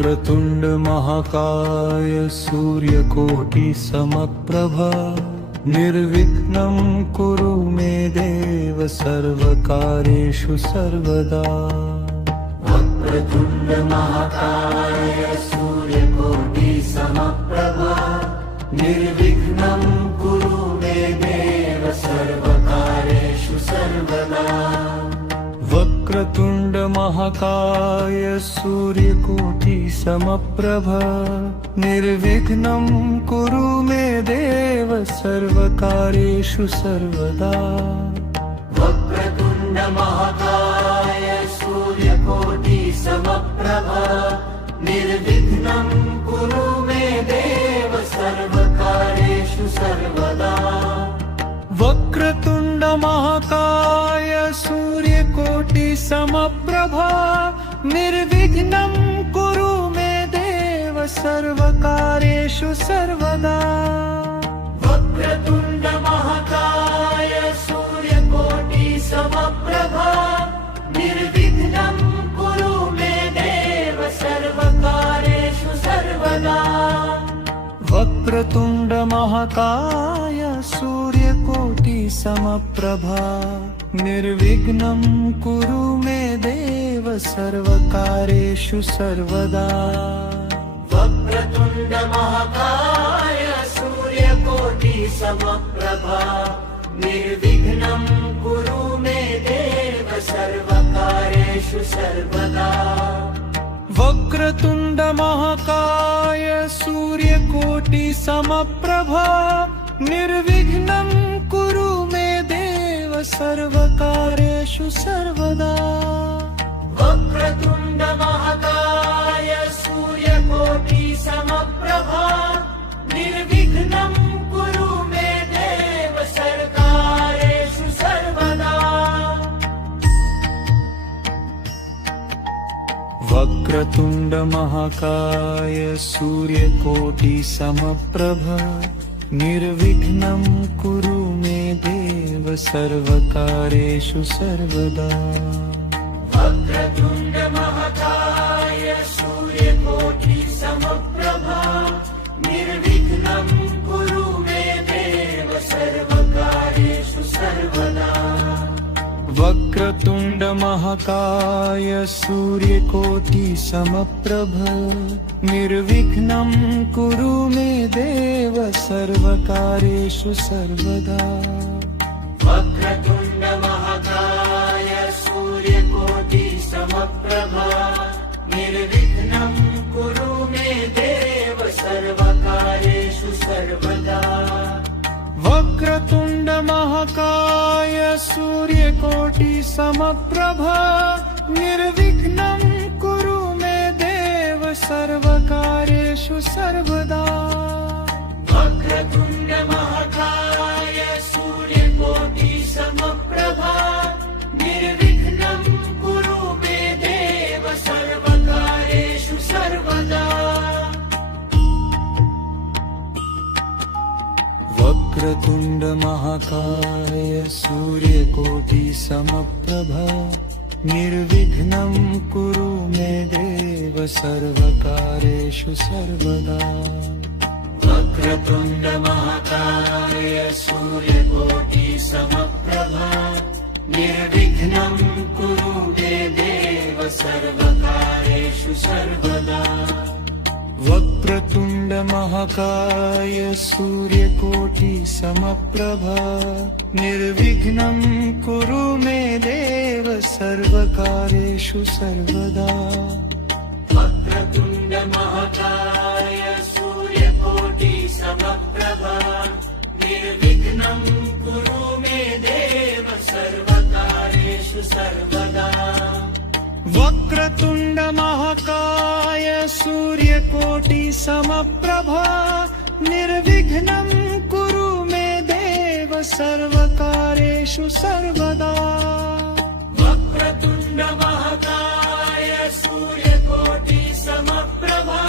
वक्रतुंड महाकाय सूर्यकोटि समप्रभा निर्विघ्नं कुरु मे देव सर्वकार्येषु सर्वदा। वक्रतुंड महाकाय सूर्यकोटि समप्रभा निर्विघ्नं कुरु मे देव सर्वकार्येषु सर्वदा। वक्रतुंड महाकाय सूर्यकोटि समप्रभा निर्विघ्नं कुरु मे देव सर्वकार्येषु सर्वदा। वक्रतुंड महाकाय सूर्यकोटि समप्रभा निर्विघ्नं कुरु मे देव सर्वकार्येषु सर्वदा। वक्रतुंड महाकाय सूर्यकोटि समप्रभा निर्विघ्नं कुरु मे देव सर्वकार्येषु सर्वदा। वक्रतुंड महाकाय सूर्यकोटि समप्रभा निर्विघ्नं कुरु मे देव सर्वकार्येषु सर्वदा। वक्रतुंड महाकाय सूर्यकोटि समप्रभा निर्विघ्नं कुरु मे देव सर्वकार्येषु सर्वदा। वक्रतुंड महाकाय सूर्यकोटि समप्रभा निर्विघ्नं कुरु मे देव सर्वकार्येषु सर्वदा। वक्रतुंड महाकाय सूर्यकोटि समप्रभा निर्विघ्नं कुरु मे देव सर्वकार्येषु सर्वदा। वक्रतुंड महाकाय सूर्यकोटि समप्रभा निर्विघ्नं कुरु मे देव सर्वकार्येषु सर्वदा। वक्रतुंड महाकाय सूर्यकोटि समप्रभा निर्विघ्नं कुरु मे देव सर्वकार्येषु सर्वदा। वक्रतुंड महाकाय सूर्यकोटि समप्रभा निर्विघ्नं कुरु मे देव सर्वकार्येषु सर्वदा। वक्रतुंड महाकाय सूर्यकोटि समप्रभा निर्विघ्नं कुरु मे देव सर्वकार्येषु सर्वदा। वक्रतुंड महाकाय सूर्यकोटि समप्रभा निर्विघ्नं कुरु मे देव सर्वकार्येषु सर्वदा। वक्रतुंड महाकाय सूर्यकोटि समप्रभा निर्विघ्नं कुरु मे देव सर्वकार्येषु सर्वदा। वक्रतुंड महाकाय सूर्यकोटि समप्रभा निर्विघ्नं कुरु मे देव सर्वकार्येषु सर्वदा। वक्रतुंड महाकाय सूर्यकोटि समप्रभा निर्विघ्नं कुरु मे देव सर्वकार्येषु सर्वदा। वक्रतुंड महाकाय सूर्यकोटि समप्रभा निर्विघ्नं कुरु मे देव सर्वकार्येषु सर्वदा। वक्रतुंड महाकाय सूर्यकोटि समप्रभा निर्विघ्नं कुरु मे देव सर्वकार्येषु सर्वदा। वक्रतुंड महाकाय सूर्यकोटि समप्रभा निर्विघ्नं कुरु मे देव सर्वकार्येषु सर्वदा। वक्रतुंड महाकाय सूर्यकोटि समप्रभा निर्विघ्नं कुरु मे देव सर्वकार्येषु सर्वदा। वक्रतुंड महाकाय सूर्यकोटि समप्रभा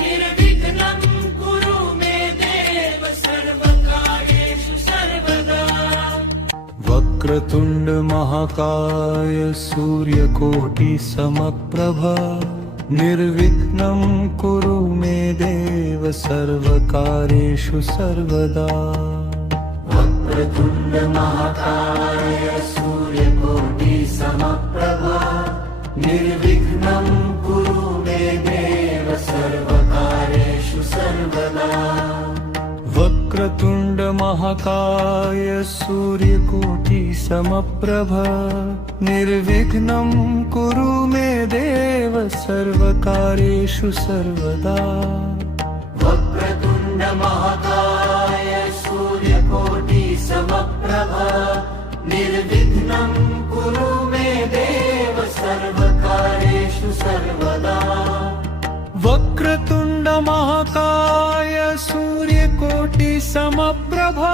निर्विघ्नं कुरु मे देव सर्वकार्येषु सर्वदा। वक्रतुंड महाकाय सूर्यकोटि समप्रभा निर्विघ्नं कुरु मे देव सर्वकार्येषु सर्वदा। वक्रतुण्ड महाकाय सूर्यकोटि समप्रभा निर्विघ्नं कुरु मे देव सर्वकार्येषु सर्वदा। वक्रतुण्ड महाकाय सूर्यकोटि समप्रभ निर्विघ्नं कुरु मे देव सर्वकार्येषु सर्वदा। वक्रतुण्ड महाकाय सूर्यकोटि समप्रभा निर्विघ्नं कुरु मे देव सर्वकार्येषु सर्वदा। वक्रतुण्ड महाकाय सूर्यकोटि समप्रभा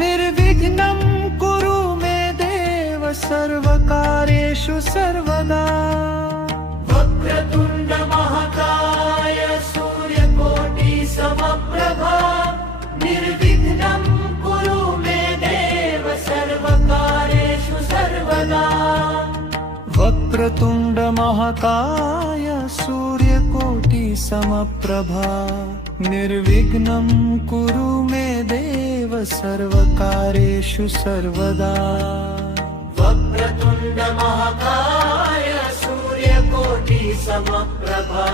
निर्विघ्नं कुरु मे देव सर्वकार्येषु सर्वदा। वक्रतुण्ड महाकाय सूर्यकोटि समप्रभा निर्विघ्नं कुरु मे देव सर्वकार्येषु सर्वदा। वक्रतुण्ड महाकाय सूर्यकोटि समप्रभा निर्विघ्नं कुरु मे देव सर्वकार्येषु सर्वदा। वक्रतुण्ड महाकाय सूर्यकोटि समप्रभा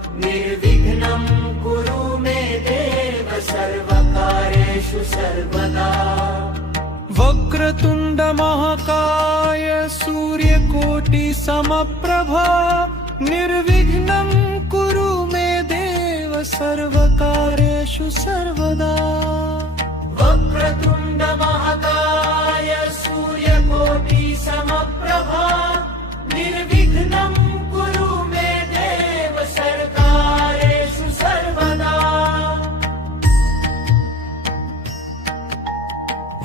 निर्विघ्नं कुरु मे देव सर्वकार्येषु सर्वदा। वक्रतुण्ड महाकाय सूर्यकोटि समप्रभा निर्विघ्नं कुरु मे देव सर्वकार्येषु सर्वदा। वक्रतुण्ड महाकाय सूर्यकोटि समप्रभा निर्विघ्नं कुरु मे देव सर्वकार्येषु सर्वदा।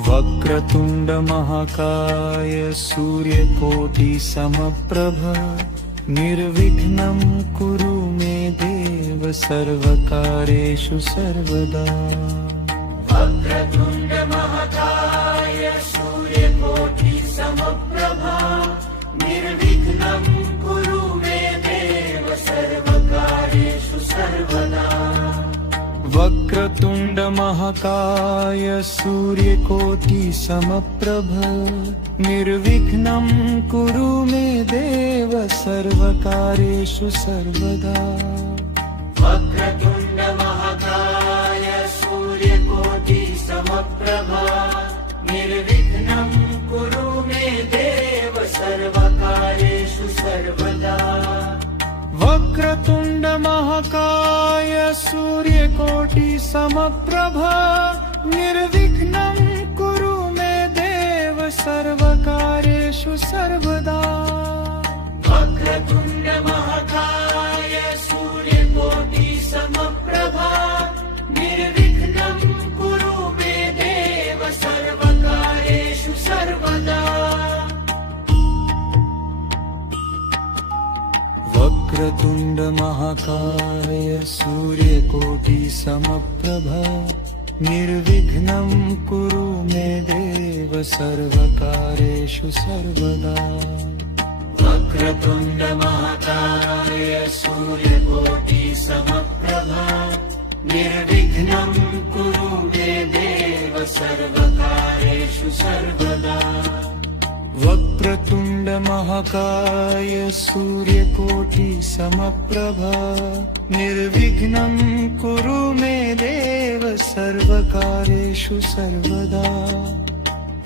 वक्रतुण्ड महाकाय सूर्यकोटि समप्रभा निर्विघ्नं कुरु मे देव सर्वकार्येषु सर्वदा। वक्रतुण्ड महाकाय सूर्यकोटि समप्रभा निर्विघ्नं कुरु मे देव सर्वकार्येषु सर्वदा। वक्रतुण्ड महाकाय सूर्यकोटि समप्रभ निर्विघ्नं कुरु मे देव सर्वकार्येषु सर्वदा। वक्रतुण्ड महाकाय सूर्यकोटि समप्रभा निर्विघ्नं कुरु मे देव सर्वकार्येषु सर्वदा। वक्रतुण्ड महाकाय सूर्यकोटि समप्रभा निर्विघ्नं कुरु मे देव सर्वकार्येषु सर्वदा। वक्रतुण्ड महाकाय सूर्यकोटि समप्रभा निर्विघ्नं कुरु मे देव सर्वकार्येषु सर्वदा। वक्रतुण्ड महाकाय सूर्यकोटि समप्रभा निर्विघ्नं कुरु मे देव सर्वकार्येषु सर्वदा। वक्रतुण्ड महाकाय सूर्यकोटि समप्रभा निर्विघ्नं कुरु मे देव सर्वकार्येषु सर्वदा। वक्रतुण्ड महाकाय सूर्यकोटि समप्रभा निर्विघ्नं कुरु मे देव सर्वकार्येषु सर्वदा।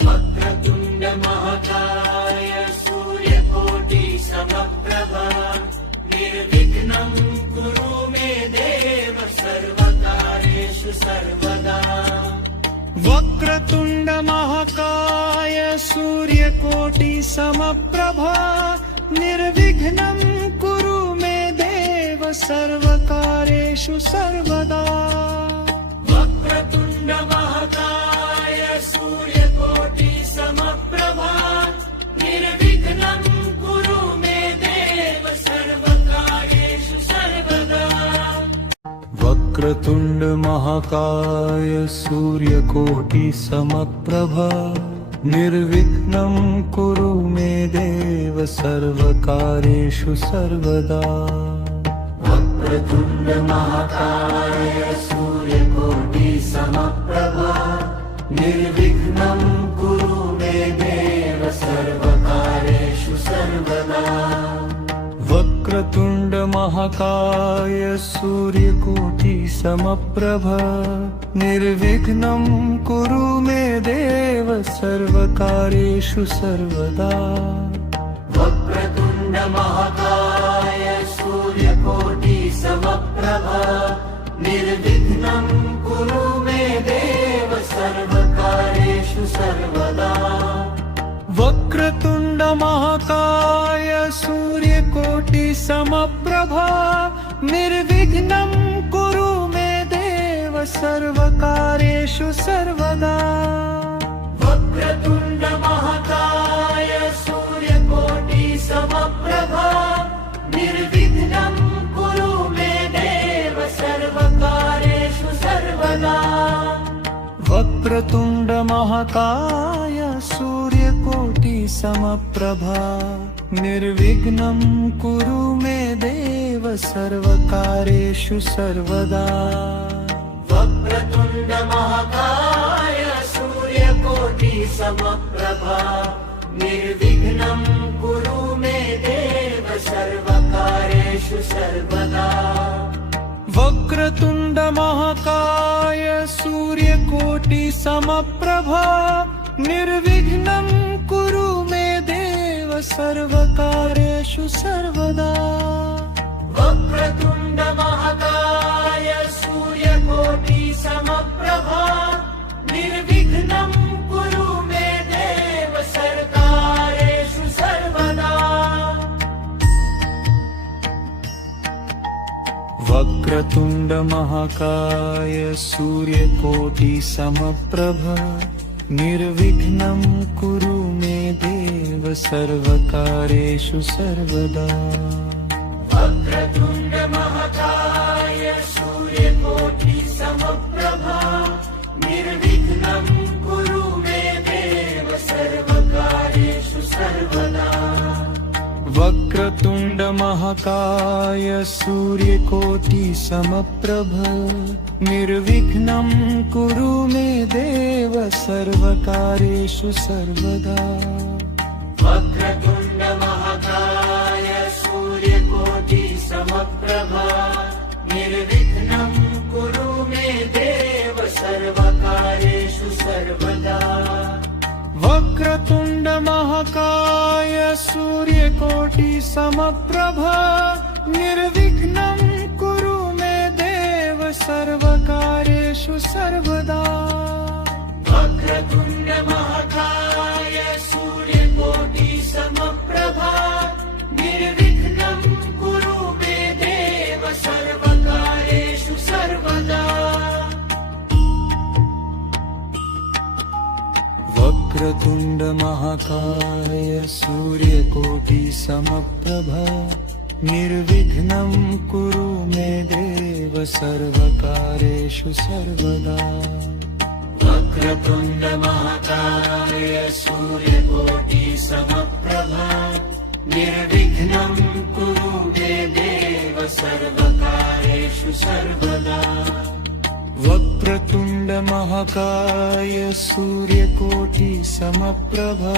वक्रतुण्ड महाकाय सूर्यकोटि समप्रभा निर्विघ्नं कुरु मे देव सर्वकार्येषु सर्वदा। वक्रतुण्ड महाकाय सूर्यकोटि समप्रभा निर्विघ्नं कुरु मे देव सर्वकार्येषु सर्वदा। वक्रतुण्ड महाकाय सूर्यकोटि समप्रभा निर्विघ्नं कुरु मे देव सर्वकार्येषु सर्वदा। वक्रतुण्ड महाकाय सूर्यकोटि समप्रभा निर्विघ्नं कुरु मे देव सर्वकार्येषु सर्वदा। वक्रतुण्ड महाकाय सूर्यकोटि समप्रभा निर्विघ्नं कुरु मे देव सर्वकार्येषु सर्वदा वक्रतुण्ड महाकाय सूर्यकोटि समप्रभा निर्विघ्नं कुरु मे देव सर्वकार्येषु सर्वदा वक्रतुण्ड महाकाय सूर्यकोटि समप्रभा निर्विघ्नं कुरु मे देव सर्वकार्येषु सर्वदा वक्रतुण्ड महाकाय सूर्यकोटि समप्रभा निर्विघ्नं कुरु मे देव सर्वकार्येषु सर्वदा वक्रतुण्ड महाकाय सूर्यकोटि समप्रभा निर्विघ्नं कुरु मे देव सर्वकार्येषु सर्वदा वक्रतुण्ड महाकाय सूर्यकोटि समप्रभा निर्विघ्नं कुरु मे देव सर्वकार्येषु सर्वदा वक्रतुण्ड महाकाय सूर्यकोटि समप्रभा निर्विघ्नं कुरु मे देव सर्वकार्येषु सर्वदा वक्रतुण्ड महाकाय सूर्यकोटि समप्रभा निर्विघ्नं कुरु मे देव सर्वकार्येषु सर्वदा वक्रतुण्ड महाकाय सूर्यकोटि समप्रभा निर्विघ्नं कुरु मे देव सर्वकार्येषु सर्वदा वक्रतुण्ड महाकाय सूर्यकोटि समप्रभा निर्विघ्नं कुरु मे देव सर्वकार्येषु सर्वदा वक्रतुण्ड महाकाय सूर्यकोटि समप्रभा निर्विघ्नं कुरु मे देव सर्वकार्येषु सर्वदा वक्रतुण्ड महाकाय सूर्यकोटि समप्रभा निर्विघ्नं कुरु मे देव सर्वकार्येषु सर्वदा वक्रतुण्ड महाकाय सूर्यकोटि समप्रभा निर्विघ्नं कुरु मे देव सर्वकार्येषु सर्वदा वक्रतुण्ड महाकाय सूर्यकोटि समप्रभा निर्विघ्नं कुरु मे देव सर्वकार्येषु सर्वदा वक्रतुण्ड महाकाय सूर्यकोटि समप्रभा निर्विघ्नं कुरु मे देव सर्वकार्येषु सर्वदा वक्रतुण्ड महाकाय सूर्यकोटि समप्रभा निर्विघ्नं कुरु मे देव सर्वकार्येषु सर्वदा वक्रतुण्ड महाकाय सूर्यकोटि समप्रभा निर्विघ्नं कुरु मे देव सर्वकार्येषु सर्वदा वक्रतुण्ड महाकाय सूर्यकोटि समप्रभा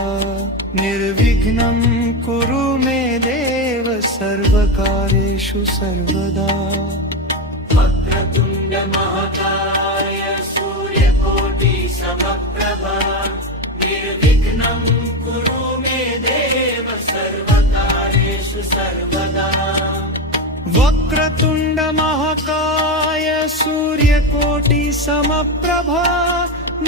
निर्विघ्नं कुरु मे देव सर्वकार्येषु सर्वदा वक्रतुण्ड महाकाय सूर्यकोटि समप्रभा निर्विघ्नं कुरु मे देव सर्वकार्येषु सर्वदा वक्रतुण्ड महाकाय सूर्यकोटि समप्रभा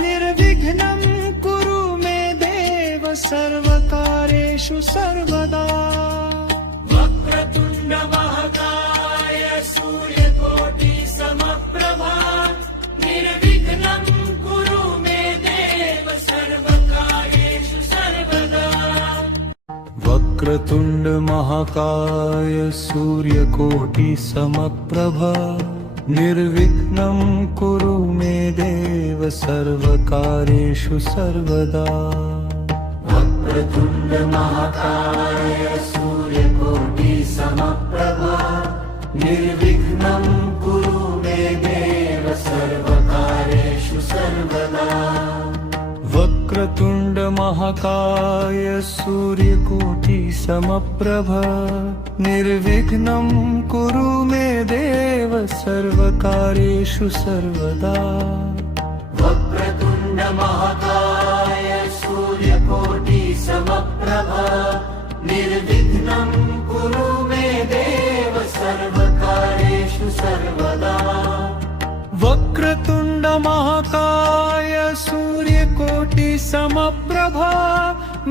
निर्विघ्नं कुरु मे देव सर्वकार्येषु सर्वदा वक्रतुण्ड महाकाय सूर्यकोटि समप्रभा निर्विघ्नं कुरु मे देव सर्वकार्येषु सर्वदा वक्रतुण्ड महाकाय सूर्यकोटि समप्रभा निर्विघ्नं कुरु मे देव सर्वकार्येषु सर्वदा वक्रतुण्ड महाकाय सूर्यकोटि समप्रभा निर्विघ्नं वक्रतुंड महाकाय सूर्यकोटि समप्रभ निर्विघ्नं कुरु मे देव सर्वकार्येषु सर्वदा। वक्रतुण्ड महाकाय सूर्यकोटि समप्रभ निर्विघ्नं कुरु मे देव सर्वकार्येषु सर्वदा। वक्रतुंड महाकाय सूर्यकोटि समप्रभ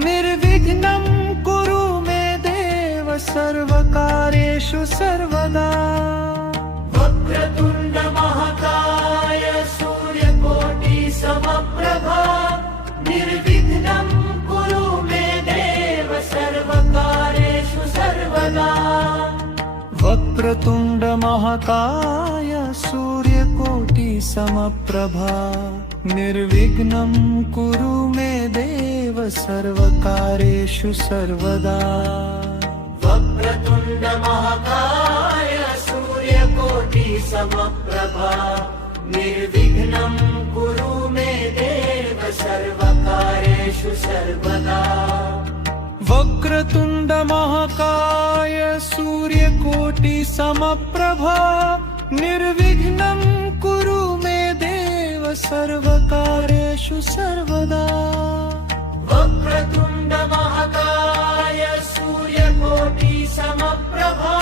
निर्विघ्नं कुरु मे देव सर्वकार्येषु सर्वदा। वक्रतुण्ड महाकाय सूर्यकोटि समप्रभ निर्विघ्नं कुरु मे देव सर्वकार्येषु सर्वदा। वक्रतुंड महाकाय सूर्यकोटि समप्रभा निर्विघ्नं कुरु मे देव सर्वकार्येषु सर्वदा। वक्रतुण्ड महाकाय सूर्यकोटि समप्रभा निर्विघ्नं कुरु मे देव सर्वकार्येषु सर्वदा। वक्रतुंड महाकाय सूर्यकोटि समप्रभा निर्विघ्नं कुरु मे देव सर्वकार्येषु सर्वदा। वक्रतुण्ड महाकाय सूर्यकोटि समप्रभा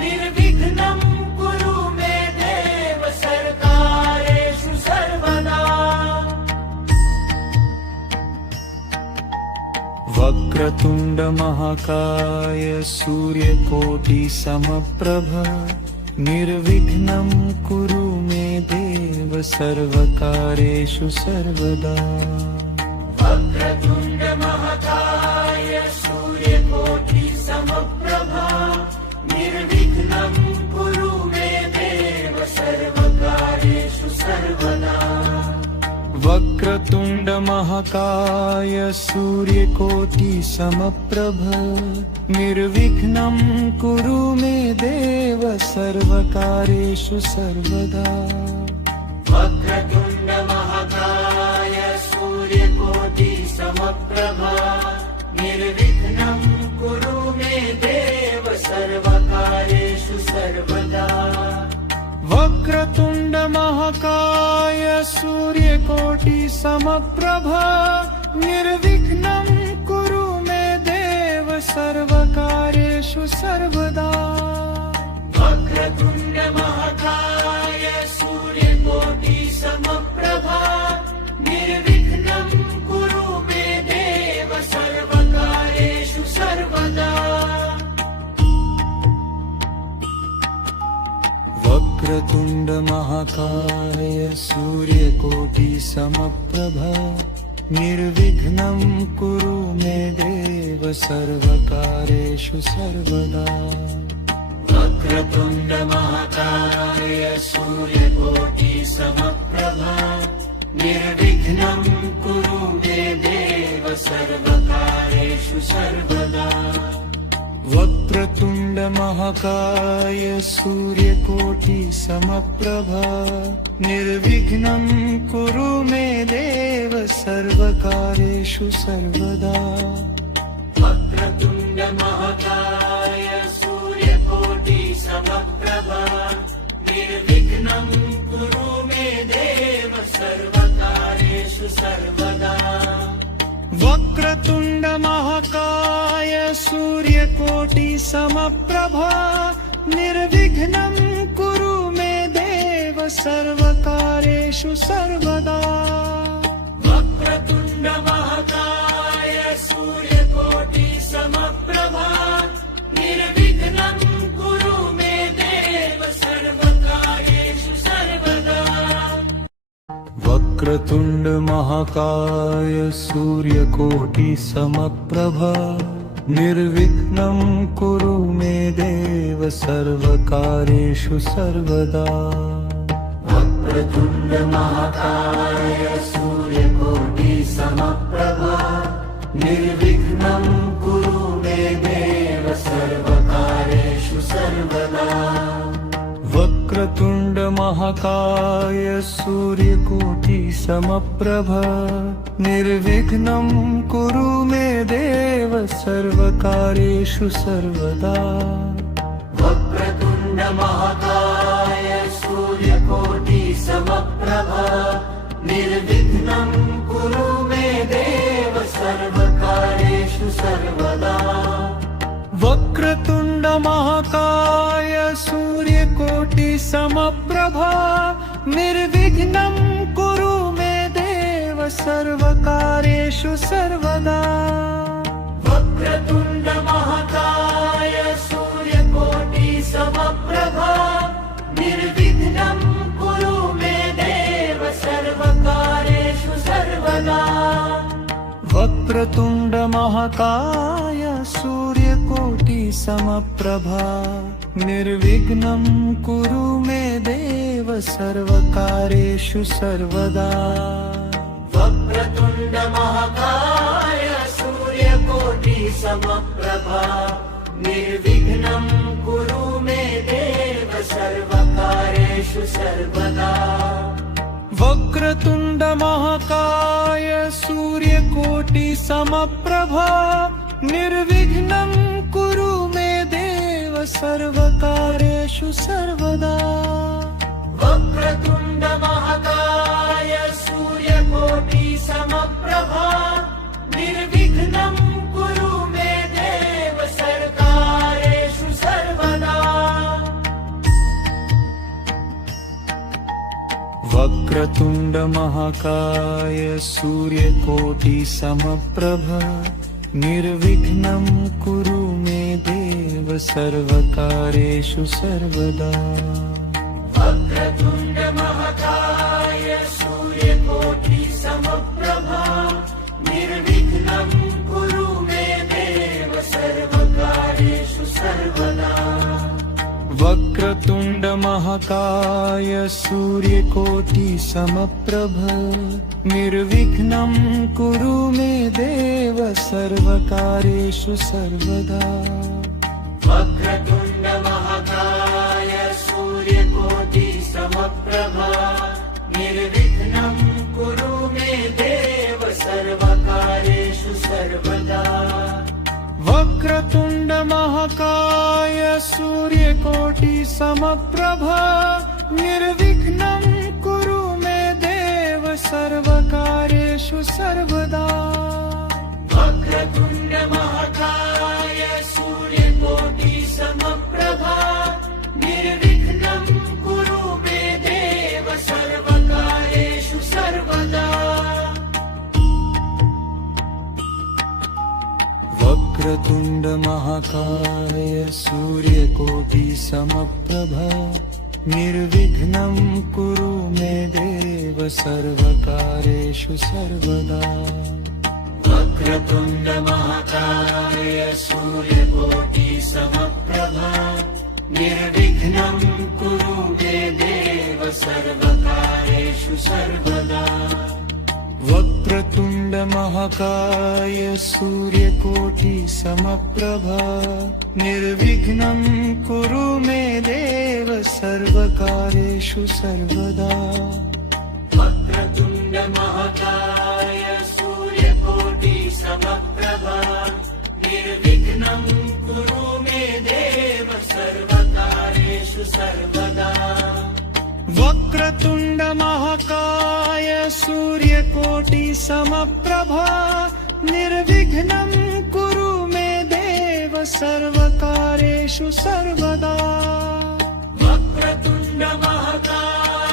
निर्विघ्नं कुरु मे देव सर्वकार्येषु सर्वदा। वक्रतुंड महाकाय सूर्यकोटि समप्रभ निर्विघ्नं कुरु मे देव सर्वकार्येषु सर्वदा। वक्रतुण्ड महाकाय सूर्यकोटि समप्रभा निर्विघ्नं कुरु मे देव सर्वकार्येषु सर्वदा। वक्रतुंड महाकाय सूर्यकोटि समप्रभ निर्विघ्नं कुरु मे देव सर्वकार्येषु सर्वदा। वक्रतुण्ड महाकाय सूर्यकोटि समप्रभा निर्विघ्नं कुरु मे देव सर्वकार्येषु सर्वदा। वक्रतुंड महाकाय सूर्यकोटि समप्रभ निर्विघ्नं कुरु मे देव सर्वकार्येषु सर्वदा। वक्रतुण्ड महाकाय सूर्यकोटि समप्रभा निर्विघ्नं कुरु मे देव सर्वकार्येषु सर्वदा। वक्रतुंड महाकाय सूर्यकोटि समप्रभा निर्विघ्नं कुरु मे देव सर्वकार्येषु सर्वदा। वक्रतुण्ड महाकाय सूर्यकोटि समप्रभा निर्विघ्नं कुरु मे देव सर्वकार्येषु सर्वदा। वक्रतुंड महाकाय सूर्यकोटि समप्रभा निर्विघ्नं कुरु मे देव सर्वकार्येषु सर्वदा। वक्रतुण्ड महाकाय सूर्यकोटि समप्रभा निर्विघ्नं कुरु मे देव सर्वकार्येषु सर्वदा। वक्रतुंड महाकाय सूर्यकोटि समप्रभा निर्विघ्नं कुरु मे देव सर्वकार्येषु सर्वदा। वक्रतुण्ड महाकाय सूर्यकोटि समप्रभा निर्विघ्नं कुरु मे देव सर्वकार्येषु सर्वदा। वक्रतुंड महाकाय सूर्यकोटि समप्रभा निर्विघ्नं कुरु मे देव सर्वकार्येषु सर्वदा। वक्रतुण्ड महाकाय सूर्यकोटि समप्रभा निर्विघ्नं कुरु मे देव सर्वकार्येषु सर्वदा। वक्रतुंड महाकाय सूर्यकोटि समप्रभा निर्विघ्नं कुरु मे देव सर्वकार्येषु सर्वदा वक्रतुण्ड महाकाय सूर्यकोटि समप्रभा निर्विघ्नं कुरु मे देव सर्वकार्येषु सर्वदा वक्रतुंड महाकाय सूर्यकोटि समप्रभा निर्विघ्नं कुरु मे देव सर्वकार्येषु सर्वदा वक्रतुण्ड महाकाय सूर्यकोटि समप्रभा निर्विघ्नं कुरु मे देव सर्वकार्येषु सर्वदा वक्रतुंड महाकाय सूर्यकोटि समप्रभा निर्विघ्नं कुरु मे देव सर्वकार्येषु सर्वदा वक्रतुण्ड महाकाय सूर्यकोटि समप्रभा निर्विघ्नं कुरु मे देव सर्वकार्येषु सर्वदा वक्रतुंड महाकाय सूर्यकोटि समप्रभा निर्विघ्नं कुरु मे देव सर्वकार्येषु सर्वदा वक्रतुण्ड महाकाय सूर्यकोटि समप्रभा निर्विघ्नं कुरु मे देव सर्वकार्येषु सर्वदा वक्रतुंड महाकाय सूर्यकोटि समप्रभा निर्विघ्नं कुरु मे देव सर्वकार्येषु सर्वदा वक्रतुण्ड महाकाय सूर्यकोटि समप्रभा निर्विघ्नं कुरु मे देव सर्वकार्येषु सर्वदा वक्रतुंड महाकाय सूर्यकोटि समप्रभा निर्विघ्नं कुरु मे देव सर्वकार्येषु सर्वदा वक्रतुण्ड महाकाय सूर्यकोटि समप्रभा निर्विघ्नं कुरु मे देव सर्वकार्येषु सर्वदा वक्रतुंड महाकाय सूर्यकोटि समप्रभा निर्विघ्नं कुरु मे देव सर्वकार्येषु सर्वदा वक्रतुण्ड महाकाय सूर्यकोटि समप्रभा निर्विघ्नं कुरु मे देव सर्वकार्येषु सर्वदा वक्रतुंड महाकाय सूर्यकोटि समप्रभा निर्विघ्नं कुरु मे देव सर्वकार्येषु सर्वदा वक्रतुण्ड महाकाय सूर्यकोटि समप्रभा निर्विघ्नं कुरु मे देव सर्वकार्येषु सर्वदा वक्रतुंड महाकाय सूर्यकोटि समप्रभा निर्विघ्नं कुरु मे देव सर्वकार्येषु सर्वदा वक्रतुण्ड महाकाय सूर्यकोटि समप्रभा निर्विघ्नं कुरु मे देव सर्वकार्येषु सर्वदा वक्रतुंड महाकाय सूर्यकोटि समप्रभा निर्विघ्नं कुरु मे देव सर्वकार्येषु सर्वदा वक्रतुण्ड महाकाय